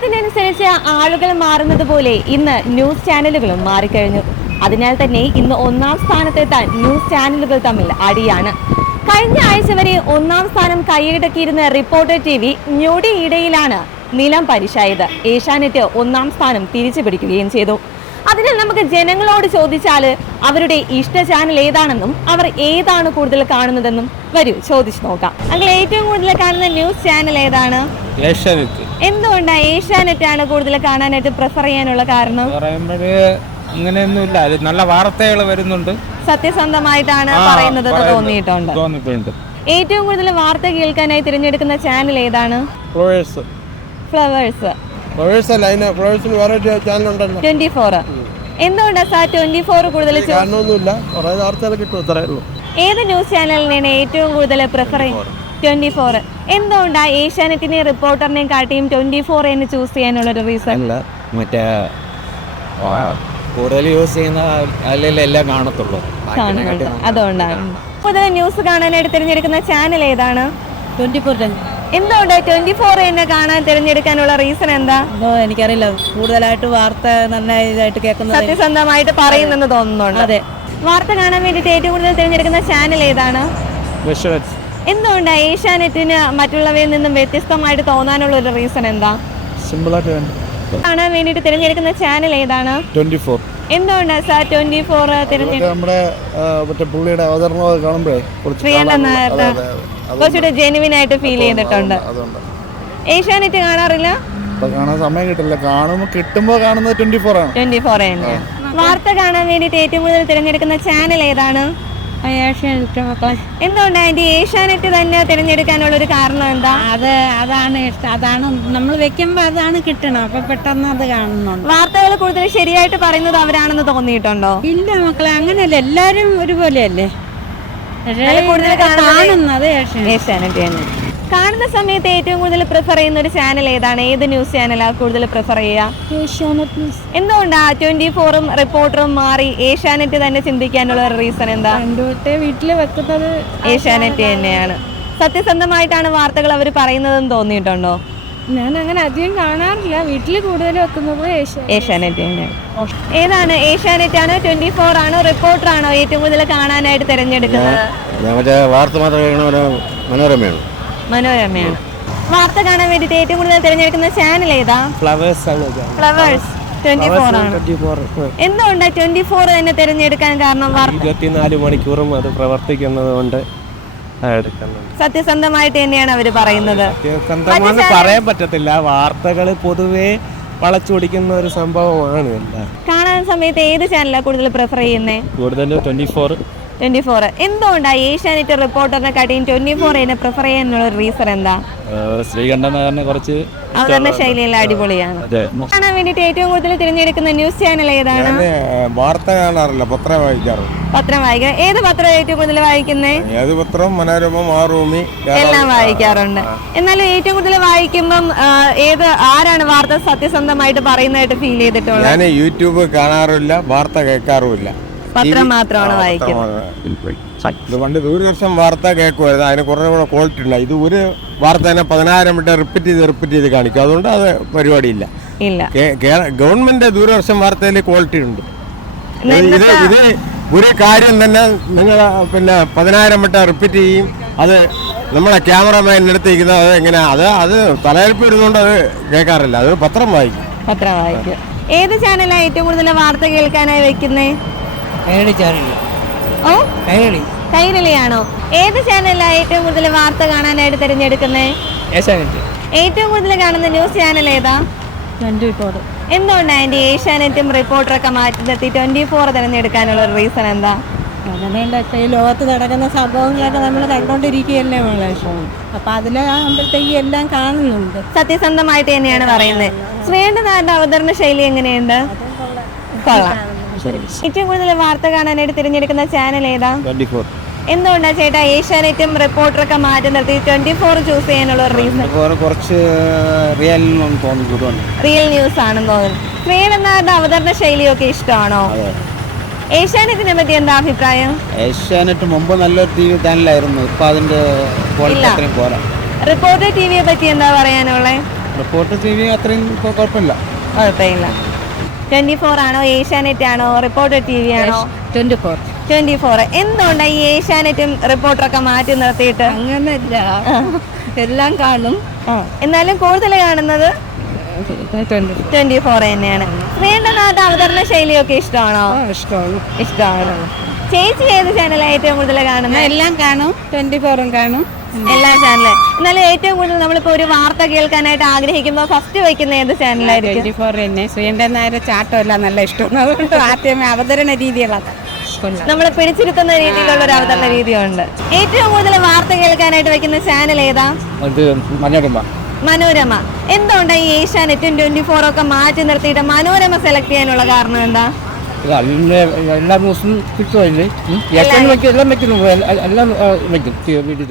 കാലത്തിനനുസരിച്ച് ആളുകൾ മാറുന്നത് പോലെ ഇന്ന് ന്യൂസ് ചാനലുകളും മാറിക്കഴിഞ്ഞു. അതിനാൽ തന്നെ ഇന്ന് ഒന്നാം സ്ഥാനത്തെത്താൻ ന്യൂസ് ചാനലുകൾ തമ്മിൽ അടിയാണ്. കഴിഞ്ഞ ആഴ്ച വരെ ഒന്നാം സ്ഥാനം കൈയടക്കിയിരുന്ന റിപ്പോർട്ടർ TV ഞൊടിയിടയിലാണ് നിലം പരിശായത്. ഏഷ്യാനെറ്റ് ഒന്നാം സ്ഥാനം തിരിച്ചു പിടിക്കുകയും ചെയ്തു. അതിനാൽ നമുക്ക് ജനങ്ങളോട് ചോദിച്ചാൽ അവരുടെ ഇഷ്ട ചാനൽ ഏതാണെന്നും അവർ ഏതാണ് കൂടുതൽ കാണുന്നതെന്നും വരൂ ചോദിച്ചു നോക്കാം. അങ്ങനെ ഏറ്റവും കൂടുതൽ കാണുന്ന ന്യൂസ് ചാനൽ ഏതാണ്? ഏഷ്യാനെറ്റ്. എന്തുകൊണ്ടാണ് ഏഷ്യാനെറ്റ് ആണ് കൂടുതൽ കാണാനായിട്ട് പ്രിഫർ ചെയ്യാനുള്ള കാരണം? അങ്ങനെയൊന്നുമില്ല, അത് നല്ല വാർത്തകൾ വരുന്നുണ്ട്, സത്യസന്ധമായിട്ടാണ് പറയുന്നത് തോന്നിയിട്ടുണ്ട്. ഏറ്റവും കൂടുതൽ വാർത്ത കേൾക്കാനായി തിരഞ്ഞെടുക്കുന്ന ചാനൽ ഏതാണ്? ഫ്ലവേഴ്സ്. 24. എന്തുകൊണ്ടാണ് സാർ 24 കൂടുതൽ? ഏത് ന്യൂസ് ചാനലിനെയാണ് ഏറ്റവും കൂടുതൽ പ്രിഫർ ചെയ്യുന്നത്? 24. എന്തുകൊണ്ടാണ് ഏഷ്യാനെറ്റിനെയും റിപ്പോർട്ടറിനെയും കാട്ടിയും 24 എന്ന് ചൂസ് ചെയ്യാനുള്ള ഒരു റീസൺ? മറ്റേ കൂടുതൽ യൂസ് ചെയ്യുന്ന എല്ലാം കാണത്തുള്ളൂ, അതുകൊണ്ടാണ്. കൂടുതൽ ന്യൂസ് കാണാനായിട്ട് തിരഞ്ഞെടുക്കുന്ന ചാനൽ ഏതാണ്? 24. എന്തുകൊണ്ട് 24 എന്നെ കാണാൻ തിരഞ്ഞെടുക്കാനുള്ള റീസൺ എന്താ? എനിക്കറിയില്ല, കൂടുതലായിട്ട് വാർത്ത നന്നായിട്ട് കേൾക്കുന്നത്, സത്യസന്ധമായിട്ട് പറയുന്നെന്ന് തോന്നുന്നുണ്ട്. അതെ. വാർത്ത കാണാൻ വേണ്ടിട്ട് ഏറ്റവും കൂടുതൽ തിരഞ്ഞെടുക്കുന്ന ചാനൽ ഏതാണ്? എന്തുകൊണ്ട് ഏഷ്യാനെറ്റിന് മറ്റുള്ളവയിൽ നിന്നും വ്യത്യസ്തമായിട്ട് തോന്നാനുള്ള ഒരു റീസൺ എന്താ? കാണാൻ വേണ്ടിട്ട് തിരഞ്ഞെടുക്കുന്ന ചാനൽ ഏതാണ്? 24. എന്തുകൊണ്ടാണ് സാർ 24 തിരഞ്ഞെടുക്കുന്നത്? കുറച്ചുകൂടെ ജെനുവിൻ ആയിട്ട് ഫീൽ ചെയ്തിട്ടുണ്ട്. ഏഷ്യാനെറ്റ് കാണാറില്ല? കാണാൻ സമയം കിട്ടില്ല, കിട്ടുമ്പോ കാണുന്നത് 24 ആണ്. 24 ആണ്. വാർത്ത കാണാൻ വേണ്ടിട്ട് ഏറ്റവും കൂടുതൽ തിരഞ്ഞെടുക്കുന്ന ചാനൽ ഏതാണ്? ഏഷ്യാനെറ്റ്. എന്തുകൊണ്ടാണ് ഏഷ്യാനെറ്റ് തന്നെ തിരഞ്ഞെടുക്കാനുള്ള ഒരു കാരണം എന്താ? അതാണ് ഇഷ്ടം, അതാണ് നമ്മൾ വെക്കുമ്പോ അതാണ് കിട്ടണം, അപ്പൊ പെട്ടെന്ന് അത് കാണുന്നുണ്ട്. വാർത്തകൾ കൂടുതൽ ശരിയായിട്ട് പറയുന്നത് അവരാണെന്ന് തോന്നിയിട്ടുണ്ടോ? ഇല്ല മക്കളെ, അങ്ങനെയല്ല, എല്ലാരും ഒരുപോലെയല്ലേ കൂടുതൽ കാണുന്നത് ഏഷ്യാനെറ്റ് തന്നെ. കാണുന്ന സമയത്ത് ഏറ്റവും കൂടുതൽ പ്രിഫർ ചെയ്യുന്ന ഒരു ചാനൽ ഏതാണ്? ഏത് ന്യൂസ് ചാനലാണ് കൂടുതൽ പ്രിഫർ ചെയ്യുക? ഏഷ്യാനെറ്റ് ന്യൂസ്. എന്തുകൊണ്ടാ 24ഉം റിപ്പോർട്ടറും മാറി ഏഷ്യാനെറ്റ് തന്നെ ചിന്തിക്കാനുള്ള ഒരു റീസൺ എന്താ? വീട്ടില് വെക്കുന്നത് ഏഷ്യാനെറ്റ് തന്നെയാണ്. സത്യസന്ധമായിട്ടാണ് വാർത്തകൾ അവർ പറയുന്നതെന്ന് തോന്നിയിട്ടുണ്ടോ? ഞാൻ അങ്ങനെ അധികം കാണാറില്ല, വീട്ടിൽ കൂടുതൽ വെക്കുന്നത് ഏഷ്യാനെറ്റ് തന്നെയാണ്. ഏതാണ്? ഏഷ്യാനെറ്റ് ആണോ 24 ആണോ റിപ്പോർട്ടർ ആണോ ഏറ്റവും കൂടുതൽ കാണാനായിട്ട് തിരഞ്ഞെടുക്കുന്നത്? മനോരമയാണ്. വാർത്ത കാണാൻ വേണ്ടിട്ട് ഏറ്റവും കൂടുതൽ തിരഞ്ഞെടുക്കുന്ന ചാനൽ ഏതാ? ഫ്ലവേഴ്സ്. 24 ആണ്. എന്തുകൊണ്ടാണ് 24 തന്നെ തിരഞ്ഞെടുക്കാൻ കാരണം? 24 മണിക്കൂറും അത് പ്രവർത്തിക്കുന്നത് കൊണ്ട് സത്യസന്ധമായിട്ട് തന്നെയാണ് അവര് പറയുന്നത്. സത്യസന്ധമാണെന്ന് പറയാൻ പറ്റത്തില്ല, വാർത്തകൾ പൊതുവെ വളച്ചൊടിക്കുന്ന ഒരു സംഭവമാണ്. കാണാൻ സമയത്ത് ഏത് ചാനലാണ് കൂടുതൽ പ്രിഫർ ചെയ്യുന്നത്? കൂടുതൽ 24. എന്തുകൊണ്ടാണ് ഏഷ്യാനെറ്റ് റിപ്പോർട്ടറിനെ കാട്ടിയും 24 പ്രിഫർ ചെയ്യാനുള്ള റീസൺ എന്താ? ശ്രീകണ്ഠൻ നായറിനെ കുറച്ച് അവതരണ ശൈലിയെല്ലാം അടിപൊളിയാണ്. കാണാൻ വേണ്ടിട്ട് ഏറ്റവും കൂടുതൽ തിരഞ്ഞെടുക്കുന്ന ന്യൂസ് ചാനൽ ഏതാണ്? വാർത്ത കാണാറില്ല, പത്രം വായിക്കാറുണ്ട്. പത്രം വായിക്കാം. ഏത് പത്രം ഏറ്റവും കൂടുതൽ വായിക്കുന്നത്? ഏത് പത്രം? മനോരമ, മാതൃഭൂമി എല്ലാം വായിക്കാറുണ്ട്. എന്നാലും ഏറ്റവും കൂടുതൽ വായിക്കുമ്പം ആരാണ് വാർത്ത സത്യസന്ധമായിട്ട് പറയുന്നതായിട്ട് ഫീൽ ചെയ്തിട്ടുള്ളത്? ഞാൻ യൂട്യൂബ് കാണാറില്ല, വാർത്ത കേൾക്കാറുമില്ല, പത്രം മാത്രമാണ് വായിക്കുന്നത്. പണ്ട് ദൂരദർശൻ വാർത്ത കേൾക്കുമായിരുന്നു, അതിന് കുറേ കൂടെ ക്വാളിറ്റി ഉണ്ട്. ഇത് ഒരു വാർത്ത തന്നെ 10,000 വട്ടം റിപ്പീറ്റ് ചെയ്ത് കാണിക്കും, അതുകൊണ്ട് അത് പരിപാടിയില്ല. ഗവൺമെന്റ് ദൂരദർശൻ വാർത്തയിൽ ക്വാളിറ്റി ഉണ്ട്. ഇത് ഒരു കാര്യം തന്നെ നിങ്ങൾ 10,000 വട്ടം റിപ്പീറ്റ് ചെയ്യും, അത് നമ്മളെ ക്യാമറമാൻ എടുത്തിരിക്കുന്നത് അത് എങ്ങനെയാ, അത് തലയെടുപ്പ് ഇടുന്നതുകൊണ്ട് അത് കേൾക്കാറില്ല, അത് പത്രം വായിക്കും. ഏത് ചാനലാണ് ഏറ്റവും കൂടുതൽ വാർത്ത കേൾക്കാനായി വെക്കുന്നത്? കൈരളിയാണോ? ഏത് ചാനലാണ് ഏറ്റവും കൂടുതൽ വാർത്ത കാണാനായിട്ട് തിരഞ്ഞെടുക്കുന്നത്? ഏഷ്യാനെറ്റ്. ഏറ്റവും കൂടുതൽ കാണുന്ന ന്യൂസ് ചാനൽ ഏതാ? 24. എന്തുകൊണ്ടാണ് ഏഷ്യാനെറ്റും റിപ്പോർട്ടറൊക്കെ മാറ്റി നിർത്തി 24 തിരഞ്ഞെടുക്കാനുള്ള ഒരു റീസൺ എന്താ? അങ്ങനെയുണ്ട്, ഈ ലോകത്ത് നടക്കുന്ന സംഭവങ്ങളൊക്കെ നമ്മൾ കണ്ടോണ്ടിരിക്കുകയല്ലേ അപ്പൊ അതിലാകുമ്പോഴത്തേക്ക് എല്ലാം കാണുന്നുണ്ട്. സത്യസന്ധമായിട്ട് തന്നെയാണ് പറയുന്നത്. ശ്രീകണ്ഠൻ നായരുടെ അവതരണ ശൈലി എങ്ങനെയുണ്ട്? കൊള്ളാം. ഏറ്റവും കൂടുതൽ വാർത്ത കാണാനായിട്ട് തിരഞ്ഞെടുക്കുന്ന ചാനൽ ഏതാ? 24. എന്തുകൊണ്ടാ ചേട്ടാ ഏഷ്യാനെറ്റും റിപ്പോർട്ടറൊക്കെ മാറ്റി നിർത്തി 24 ചൂസ് ചെയ്യാനുള്ള റീസൺ? കുറച്ച് റിയൽ ന്യൂസ് ആണെന്ന് തോന്നുന്നു. ശ്രീകണ്ഠൻ നായരുടെ അവതരണ ശൈലിയൊക്കെ ഇഷ്ടമാണോ? ഏഷ്യാനെറ്റിനെ പറ്റി എന്താ അഭിപ്രായം? ഏഷ്യാനെറ്റ് മുമ്പ് നല്ലൊരു TV ചാനലായിരുന്നു, ഇപ്പൊ അതിന്റെ റിപ്പോർട്ടർ TVയെ പറ്റി എന്താ പറയാനുള്ളത്? റിപ്പോർട്ട് ടി വി അത്രയും കുഴപ്പമില്ല. കുഴപ്പമില്ല. 24 ആണോ ഏഷ്യാനെറ്റ് ആണോ റിപ്പോർട്ടർ TV ആണോ? 24. എന്തുകൊണ്ടാണ് ഈ ഏഷ്യാനെറ്റും റിപ്പോർട്ടറൊക്കെ മാറ്റി നിർത്തിയിട്ട്? അങ്ങനെയല്ല, എല്ലാം കാണും. എന്നാലും കൂടുതൽ കാണുന്നത് 24 തന്നെയാണ്. ശ്രീകണ്ഠനാഥ് അവതരണ ശൈലിയൊക്കെ ഇഷ്ടമാണോ? ഇഷ്ടമാണ്. ചേച്ചി ഏത് ചാനലാണ് ഏറ്റവും കൂടുതൽ കാണുന്നത്? എല്ലാം കാണും, 24 കാണും, എല്ലാ ചാനലും. എന്നാലും ഏറ്റവും കൂടുതൽ നമ്മളിപ്പോ ഒരു വാർത്ത കേൾക്കാനായിട്ട് ആഗ്രഹിക്കുമ്പോൾ ഫസ്റ്റ് വയ്ക്കുന്ന ഏത് ചാനലായിരിക്കും? 24 തന്നെ. ശ്രീകണ്ഠൻ നായർ ചാട്ടമെല്ലാം നല്ല ഇഷ്ടം. അതുകൊണ്ട് ആദ്യമേ അവതരണ രീതികളാണ് നമ്മൾ പിടിച്ചിരുത്തുന്ന രീതിയിലുള്ള ഒരു അവതരണ രീതിയുണ്ട്. ഏറ്റവും കൂടുതൽ വാർത്ത കേൾക്കാനായിട്ട് വയ്ക്കുന്ന ചാനൽ ഏതാ? മനോരമ. എന്തുകൊണ്ടാണ് ഈ ഏഷ്യാനെറ്റും 24 ഒക്കെ മാറ്റി നിർത്തിയിട്ട് മനോരമ സെലക്ട് ചെയ്യാനുള്ള കാരണം എന്താ? എല്ലാ ന്യൂസും കിട്ടുമല്ലേ, എല്ലാം വെക്കുന്നു, എല്ലാം വെക്കും വീട്ടിൽ.